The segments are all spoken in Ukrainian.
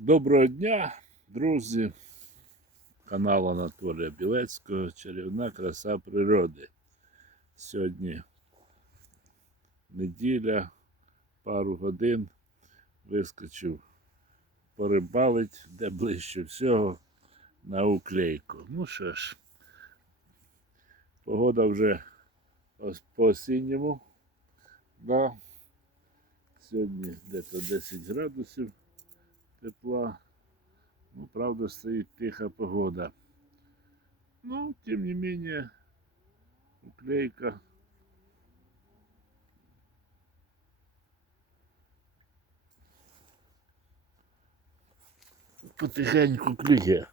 Доброго дня, друзі. Канал Анатолія Білецького, чарівна краса природи. Сьогодні неділя, пару годин вискочив порибалить, де ближче всього на уклейку. Ну що ж, погода вже по осінньому. Да. Сьогодні десь 10 градусів тепла. Ну, правда, стоит тихая погода. Ну, тем не менее, уклейка. Потихеньку клює.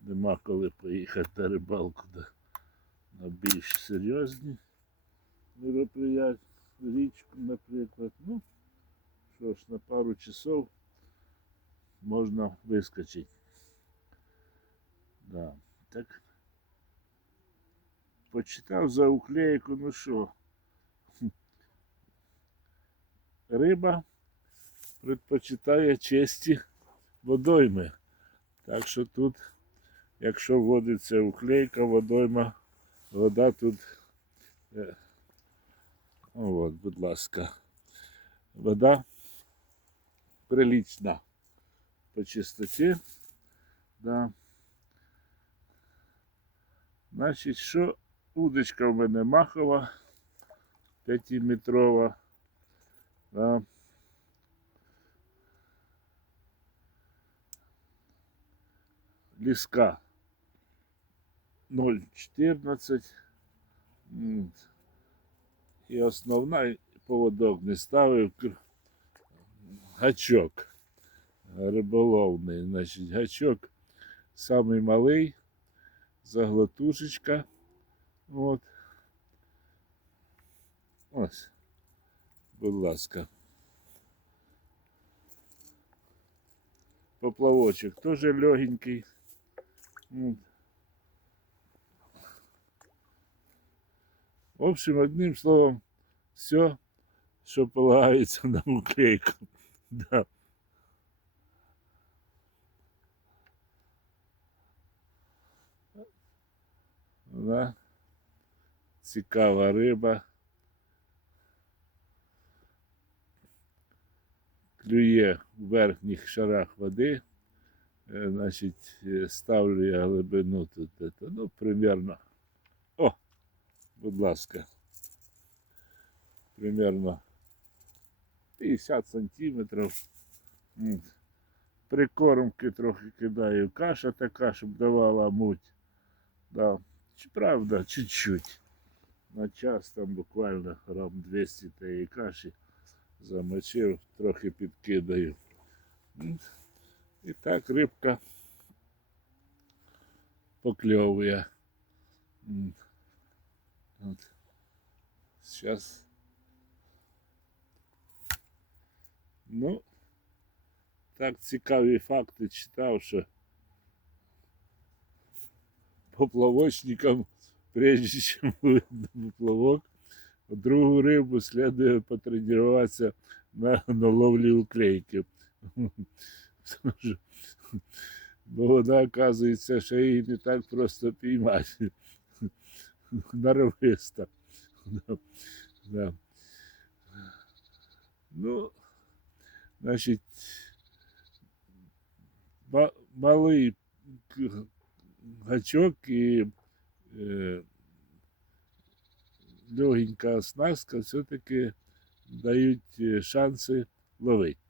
Нема коли поїхати на рибалку. Да на більш серйозні мероприятия, річку, наприклад. Ну, що ж, на пару часов можна вискочити. Да. Так. Почитав за уклейку, ну що. Риба предпочитає чисті водойми. Так що тут, якщо вводиться уклейка, водойма Вода тут. е, О, от, будь ласка. Вода прилічна по чистоті. Да. Значить, що удочка в мене махова 5-метрова. Да. Ліска 0,14. М. І основна поводок не ставив гачок риболовний. Значить, гачок самий малий, заглотушечка. От. Ось. Будь ласка. Поплавочок теж легенький. От. В общем, одним словом, все, що полагається на уклейку. Да. Да. Цікава риба. Клює в верхніх шарах води. Е, Значить, е, ставлю я глибину тут, ну, примерно. Будь ласка, примерно 50 сантиметрів. Прикормки трохи кидаю. Каша така, щоб давала муть. Да. Чи правда, чуть-чуть. На час там буквально грам 200 тієї каші замочив, трохи підкидаю. І так рибка покльовує. М. От. Сейчас. Ну, так цікаві факти читав, що поплавочникам, прежде чем на поплавок, другу рибу следує потренуватися на, на ловлі уклейки. Бо вона, оказується, що її не так просто піймати. Норовиста. Да. Ну, значить, малий гачок і е, легенька оснастка все-таки дають е, шанси ловити.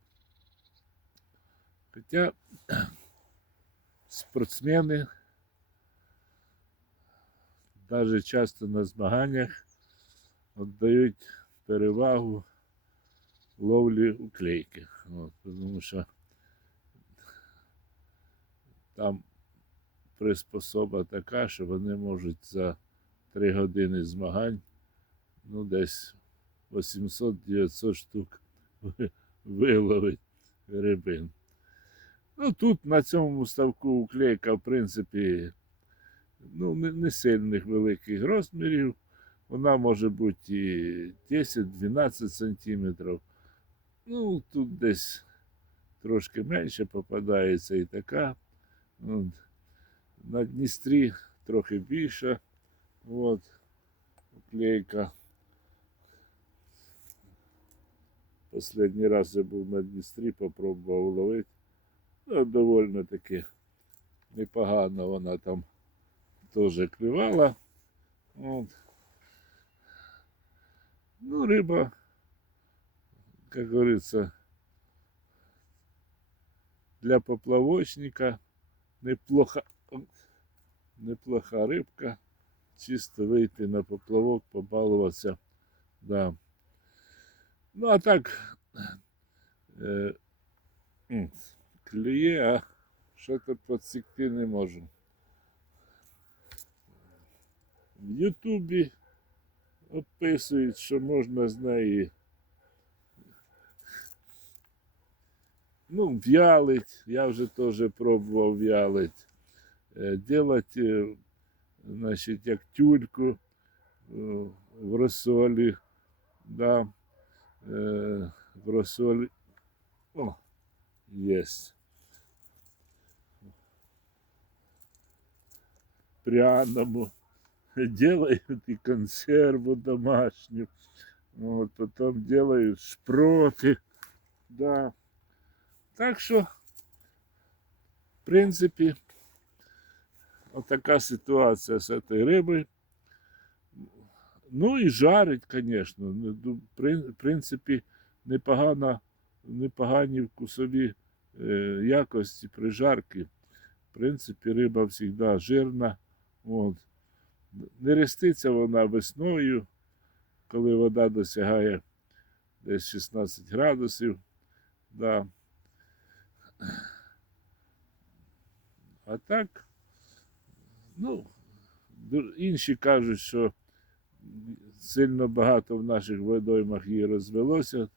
Хоча спортсмени навіть часто на змаганнях віддають перевагу ловлі уклейки. От, тому що там приспособа така, що вони можуть за 3 години змагань ну, десь 800-900 штук ви- виловить рибин. Ну тут на цьому ставку уклейка, в принципі, ну, не, сильних великих розмірів. Вона може бути і 10-12 сантиметрів. Ну, тут десь трошки менше попадається і така. От. На Дністрі трохи більше. От. Уклейка. Последній раз я був на Дністрі, попробував ловити. Ну, доволі таки непогано вона там теж клювала. От. Ну, риба, как говорится, для поплавочника неплохо, неплоха рибка. Чисто вийти на поплавок, побалуватися. Да. Ну, а так е, м, клює, а що-то підсікти не можу. В Ютубі описують, що можна з неї ну, в'ялить, я вже теж пробував в'ялить, е, делать, е, значить, як тюльку е, в розсолі, да, в розсолі, о, єсть. Пряному делают и консерву домашнюю. Вот, потом делают шпроты. Да. Так що, в принципі, отака ситуація з цією рибою. Ну і жарить, звісно. В прин- принципі, непогано, непогані вкусові е, якості при жарки. В принципі, риба завжди жирна. От. Не реститься вона весною, коли вода досягає десь 16 градусів. Да. А так, ну, інші кажуть, що сильно багато в наших водоймах її розвелося,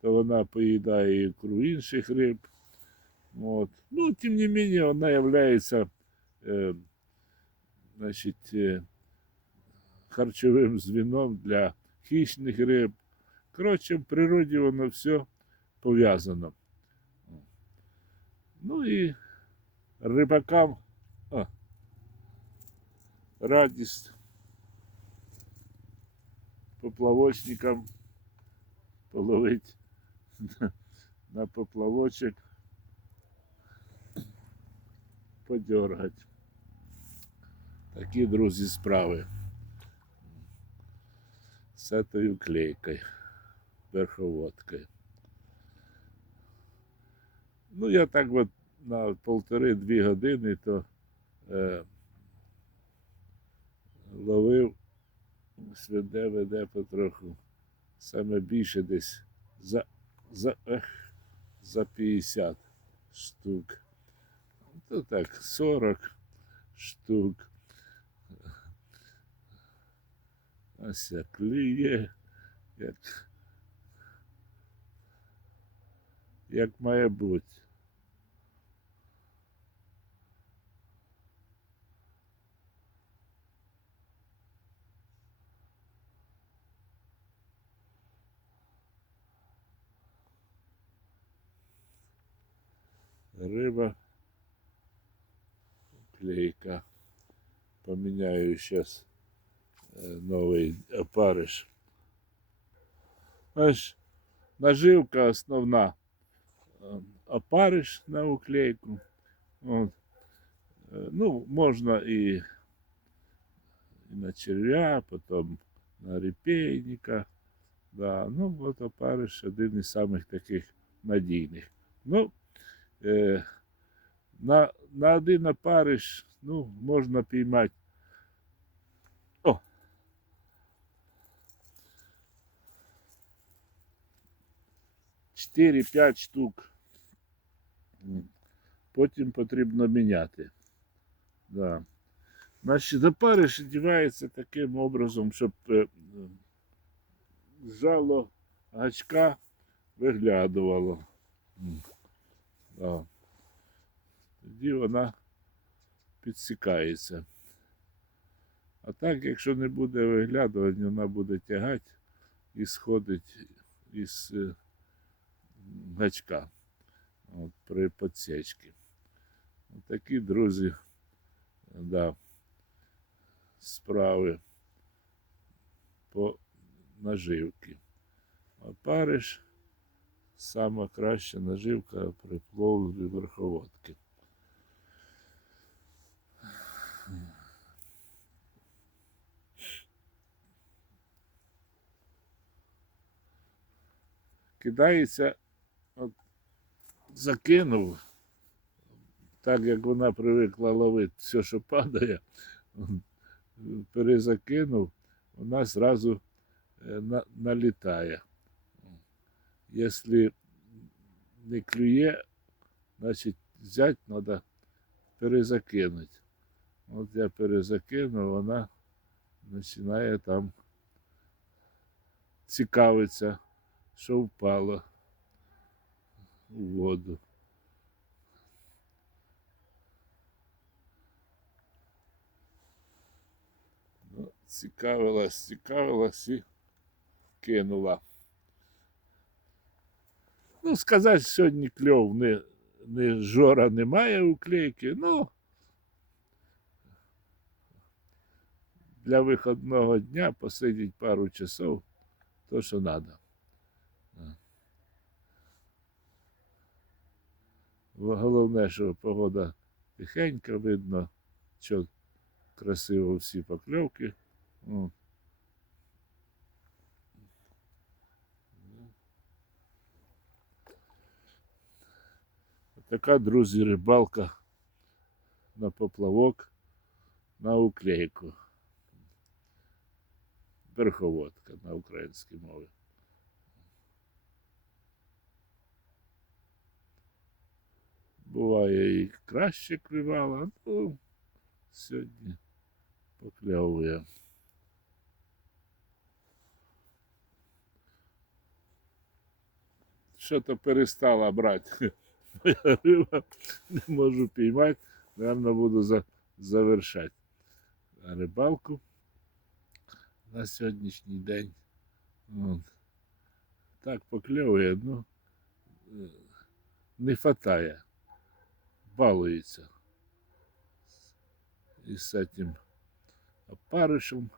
то вона поїдає ікру інших риб. От. Ну, тим не менее, вона є е, значить, е, харчовим звіном для хищних риб. Коротше, в природі воно все пов'язано. Ну і рибакам а, радість поплавочникам половить на, на поплавочок, подергать. Такі, друзі, справи. Этой клейкою, верховодкою. Ну, я так от на полтори-дві години то е, ловив, сведе, веде потроху. Саме більше десь за, за, ех, за 50 штук. То так, 40 штук. Ось як як, має бути. Риба, клейка. Поменяю сейчас новий опариш. Аж наживка основна. Е, Опариш на уклейку. От. Е, Ну, можна і, і на черв'я, потім на репейника. Да, ну, от опариш один із самих таких надійних. Ну, е, на, на один опариш ну, можна піймати. 4-5 штук. Потім потрібно міняти. Да. Значить, запариш дівається таким образом, щоб е, жало гачка виглядувало. Да. Тоді вона підсікається. А так, якщо не буде виглядування, вона буде тягати і сходить із. Е, гачка от, при подсечці. Такі, друзі, да, справи по наживці. А париж сама краща наживка при пловлі верховодки. Кидається, закинув, так як вона привикла ловити все, що падає, перезакинув, вона зразу е, на, налітає. Якщо не клює, значить взяти треба перезакинути. От я перезакинув, вона починає там цікавитися, що впало у воду. Ну, цікавилась, цікавилась і кинула. Ну, сказати, сьогодні кльов не, не жора немає уклейки, ну для виходного дня посидіть пару часов, то що треба. Головне, що погода тихенька, видно, що красиво всі покльовки. Така, друзі, рибалка на поплавок, на уклейку. Верховодка на українській мові. Буває і краще клювала, ну сьогодні покльовує. Що-то перестала брати. Моя риба не можу піймати. Наверно, буду за, завершати рибалку на сьогоднішній день. От. Так покльовує, ну е, не хватає. Балується. І з цим опаришем.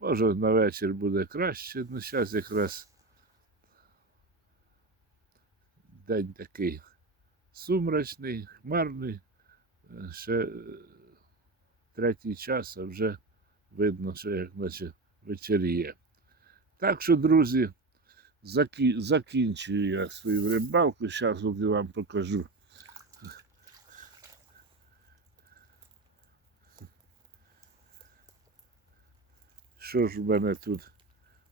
Може на вечір буде краще, ну зараз якраз день такий сумрачний, хмарний, ще е, третій час, а вже видно, що як наче вечеріє. Так що, друзі, закі... закінчую я свою рибалку, зараз от я вам покажу. Що ж в мене тут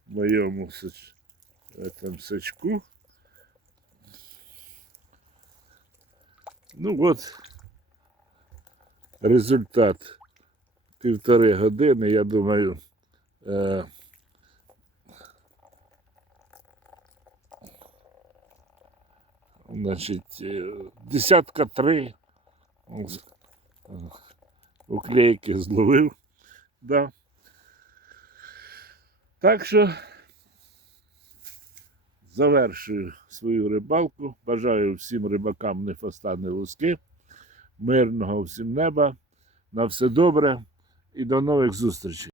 в моєму сач... этом сачку? Ну от результат півтори години, я думаю. Е... Значить, е, десятка три е, уклейки зловив. Да. Так що завершую свою рибалку. Бажаю всім рибакам не фаста, не луски. Мирного всім неба. На все добре і до нових зустрічей.